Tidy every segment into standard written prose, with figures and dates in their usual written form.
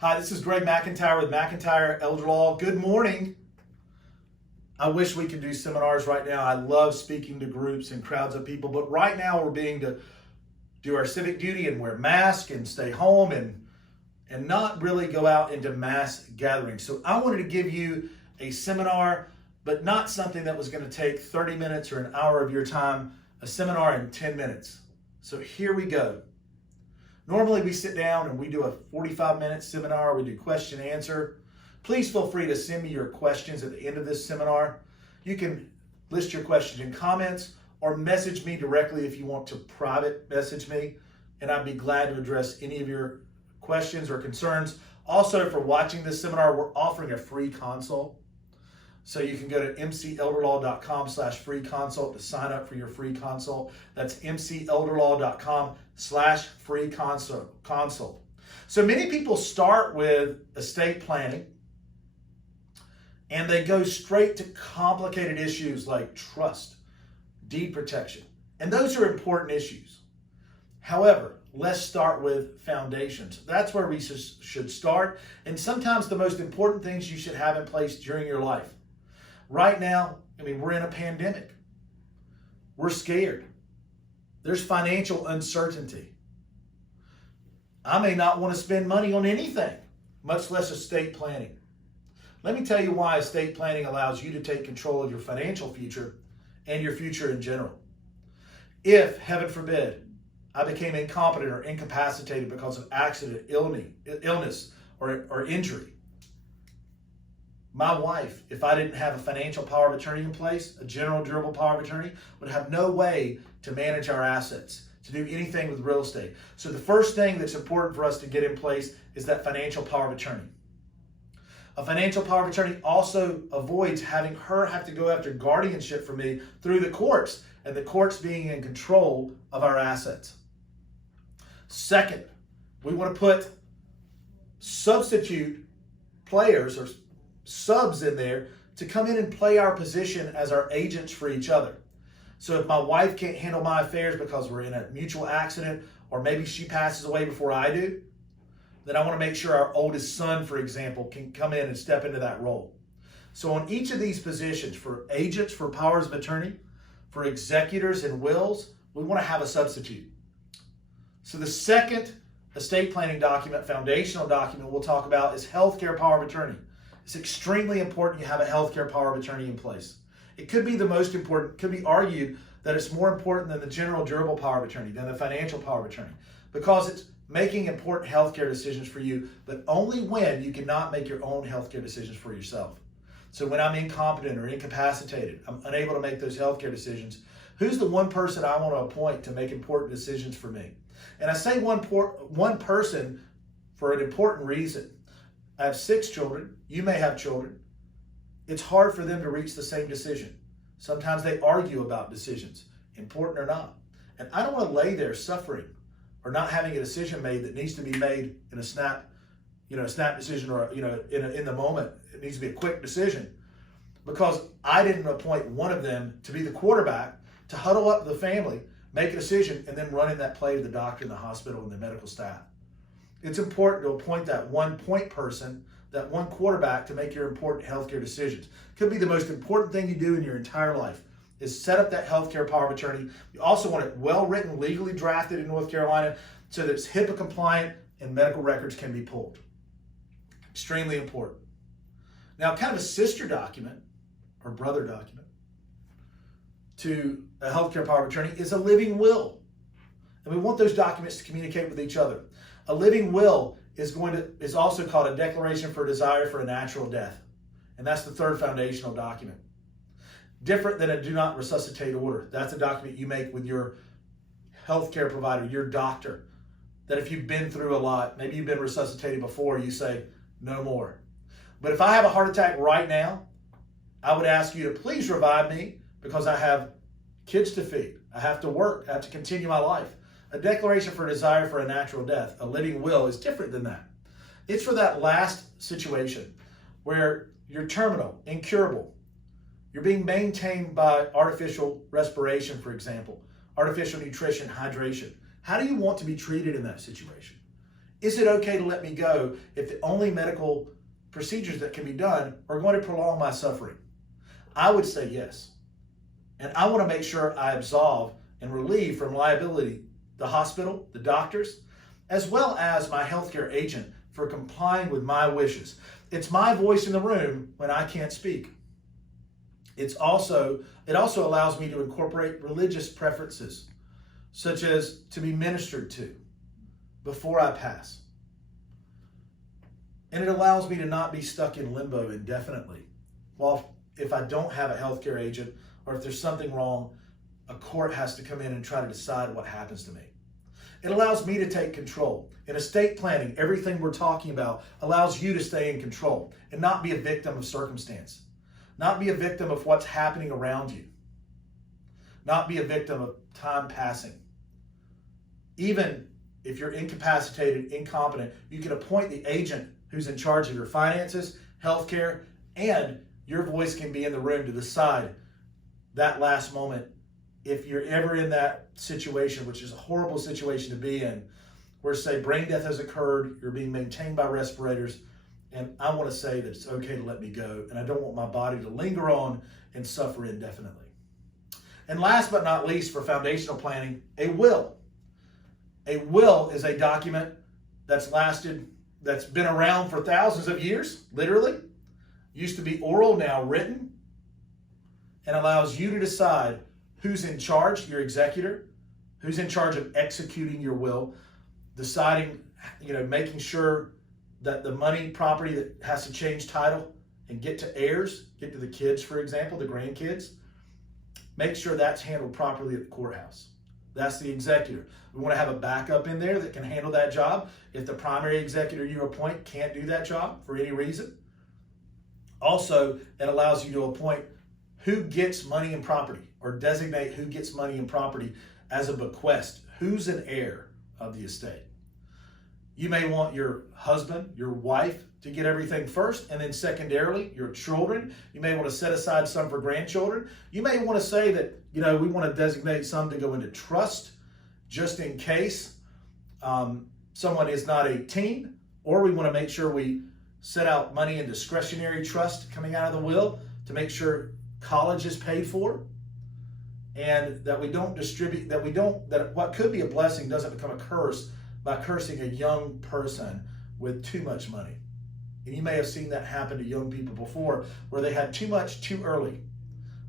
Hi, this is Greg McIntyre with McIntyre Elder Law. Good morning. I wish we could do seminars right now. I love speaking to groups and crowds of people, but right now we're being to do our civic duty and wear masks and stay home and not really go out into mass gatherings. So I wanted to give you a seminar, but not something that was going to take 30 minutes or an hour of your time, a seminar in 10 minutes. So here we go. Normally we sit down and we do a 45-minute seminar. We do question and answer. Please feel free to send me your questions at the end of this seminar. You can list your questions in comments or message me directly if you want to private message me, and I'd be glad to address any of your questions or concerns. Also, for watching this seminar, we're offering a free consult. So you can go to mcelderlaw.com/free consult to sign up for your free consult. That's mcelderlaw.com/free consult. So many people start with estate planning and they go straight to complicated issues like trust, deed protection, and those are important issues. However, let's start with foundations. That's where we should start, and sometimes the most important things you should have in place during your life. Right now, we're in a pandemic. We're scared. There's financial uncertainty. I may not want to spend money on anything, much less estate planning. Let me tell you why estate planning allows you to take control of your financial future and your future in general. If, heaven forbid, I became incompetent or incapacitated because of accident, illness, or injury, my wife, if I didn't have a financial power of attorney in place, a general durable power of attorney, would have no way to manage our assets, to do anything with real estate. So the first thing that's important for us to get in place is that financial power of attorney. A financial power of attorney also avoids having her have to go after guardianship for me through the courts, and the courts being in control of our assets. Second, we want to put substitute players or subs in there to come in and play our position as our agents for each other. So if my wife can't handle my affairs because we're in a mutual accident, or maybe she passes away before I do, then I want to make sure our oldest son, for example, can come in and step into that role. So on each of these positions, for agents for powers of attorney, for executors and wills, we want to have a substitute. So the second estate planning document, foundational document we'll talk about, is healthcare power of attorney. It's extremely important you have a healthcare power of attorney in place. It could be the most important, could be argued that it's more important than the general durable power of attorney, than the financial power of attorney, because it's making important healthcare decisions for you, but only when you cannot make your own healthcare decisions for yourself. So when I'm incompetent or incapacitated, I'm unable to make those healthcare decisions, who's the one person I want to appoint to make important decisions for me? And I say one person for an important reason. I have 6 children. You may have children. It's hard for them to reach the same decision. Sometimes they argue about decisions, important or not. And I don't want to lay there suffering or not having a decision made that needs to be made in a snap decision, or in the moment. It needs to be a quick decision because I didn't appoint one of them to be the quarterback to huddle up the family, make a decision, and then run in that play to the doctor and the hospital and the medical staff. It's important to appoint that one point person, that one quarterback, to make your important healthcare decisions. Could be the most important thing you do in your entire life, is set up that healthcare power of attorney. You also want it well written, legally drafted in North Carolina so that it's HIPAA compliant and medical records can be pulled. Extremely important. Now, kind of a sister document or brother document to a healthcare power of attorney is a living will. And we want those documents to communicate with each other. A living will is also called a declaration for desire for a natural death. And that's the third foundational document. Different than a do not resuscitate order. That's a document you make with your healthcare provider, your doctor, that if you've been through a lot, maybe you've been resuscitated before, you say, no more. But if I have a heart attack right now, I would ask you to please revive me because I have kids to feed. I have to work. I have to continue my life. A declaration for desire for a natural death, a living will, is different than that. It's for that last situation where you're terminal, incurable. You're being maintained by artificial respiration, for example, artificial nutrition, hydration. How do you want to be treated in that situation? Is it okay to let me go if the only medical procedures that can be done are going to prolong my suffering? I would say yes. And I want to make sure I absolve and relieve from liability the hospital, the doctors, as well as my healthcare agent for complying with my wishes. It's my voice in the room when I can't speak. It also allows me to incorporate religious preferences, such as to be ministered to before I pass. And it allows me to not be stuck in limbo indefinitely. Well, if I don't have a healthcare agent, or if there's something wrong, a court has to come in and try to decide what happens to me. It allows me to take control. In estate planning, everything we're talking about allows you to stay in control and not be a victim of circumstance, not be a victim of what's happening around you, not be a victim of time passing. Even if you're incapacitated, incompetent, you can appoint the agent who's in charge of your finances, healthcare, and your voice can be in the room to decide that last moment. If you're ever in that situation, which is a horrible situation to be in, where say brain death has occurred, you're being maintained by respirators, and I want to say that it's okay to let me go, and I don't want my body to linger on and suffer indefinitely. And last but not least, for foundational planning, a will. A will is a document that's been around for thousands of years, literally. Used to be oral, now written, and allows you to decide who's in charge, your executor, who's in charge of executing your will, deciding, making sure that the money, property that has to change title and get to heirs, get to the kids, for example, the grandkids, make sure that's handled properly at the courthouse. That's the executor. We want to have a backup in there that can handle that job if the primary executor you appoint can't do that job for any reason. Also, it allows you to appoint who gets money and property, or designate who gets money and property as a bequest. Who's an heir of the estate? You may want your husband, your wife to get everything first, and then secondarily, your children. You may want to set aside some for grandchildren. You may want to say that, we want to designate some to go into trust just in case someone is not 18, or we want to make sure we set out money in discretionary trust coming out of the will to make sure college is paid for, and that we don't distribute, that what could be a blessing doesn't become a curse by cursing a young person with too much money. And you may have seen that happen to young people before, where they had too much too early,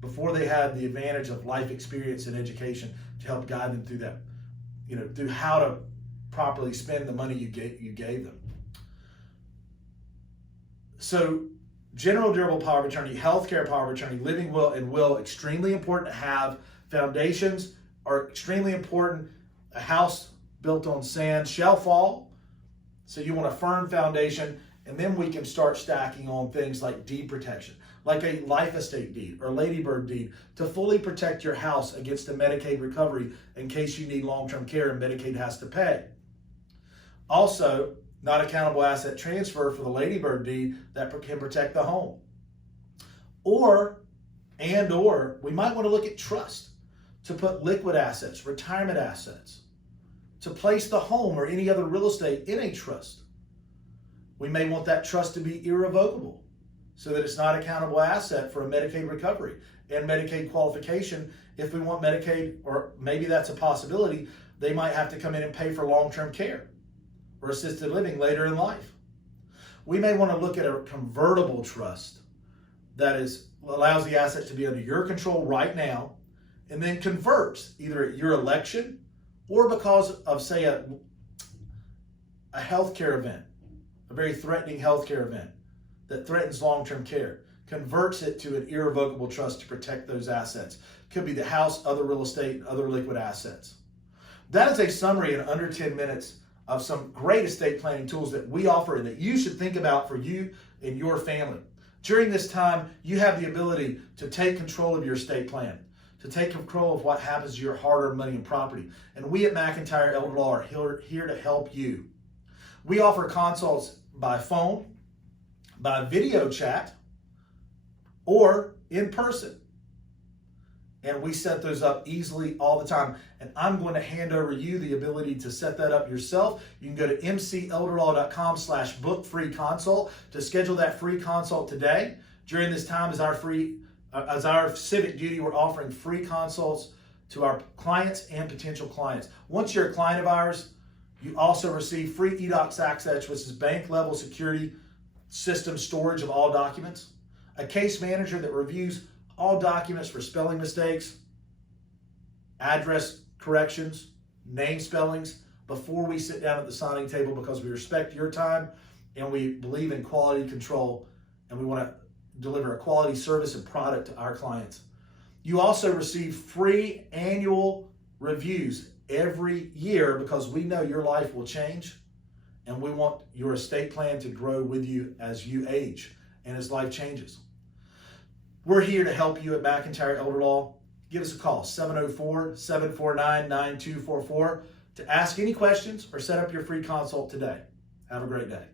before they had the advantage of life experience and education to help guide them through that, through how to properly spend the money you gave them. So general durable power of attorney, healthcare power of attorney, living will, and will, extremely important to have. Foundations are extremely important. A house built on sand shall fall. So you want a firm foundation, and then we can start stacking on things like deed protection, like a life estate deed or ladybird deed, to fully protect your house against a Medicaid recovery in case you need long-term care and Medicaid has to pay. Also, not accountable asset transfer for the ladybird deed that can protect the home. Or we might want to look at trust to put liquid assets, retirement assets, to place the home or any other real estate in a trust. We may want that trust to be irrevocable so that it's not accountable asset for a Medicaid recovery and Medicaid qualification. If we want Medicaid, or maybe that's a possibility, they might have to come in and pay for long-term care or assisted living later in life. We may want to look at a convertible trust that allows the assets to be under your control right now, and then converts either at your election or because of, say, a healthcare event, a very threatening healthcare event that threatens long-term care, converts it to an irrevocable trust to protect those assets. Could be the house, other real estate, other liquid assets. That is a summary in under 10 minutes of some great estate planning tools that we offer and that you should think about for you and your family. During this time, you have the ability to take control of your estate plan, to take control of what happens to your hard-earned money and property. And we at McIntyre Elder Law are here to help you. We offer consults by phone, by video chat, or in person. And we set those up easily all the time. And I'm going to hand over you the ability to set that up yourself. You can go to mcelderlaw.com/book free consult to schedule that free consult today. During this time as our civic duty, we're offering free consults to our clients and potential clients. Once you're a client of ours, you also receive free eDocs access, which is bank level security system storage of all documents, a case manager that reviews all documents for spelling mistakes, address corrections, name spellings before we sit down at the signing table, because we respect your time and we believe in quality control, and we want to deliver a quality service and product to our clients. You also receive free annual reviews every year, because we know your life will change and we want your estate plan to grow with you as you age and as life changes. We're here to help you at McIntyre Elder Law. Give us a call, 704-749-9244, to ask any questions or set up your free consult today. Have a great day.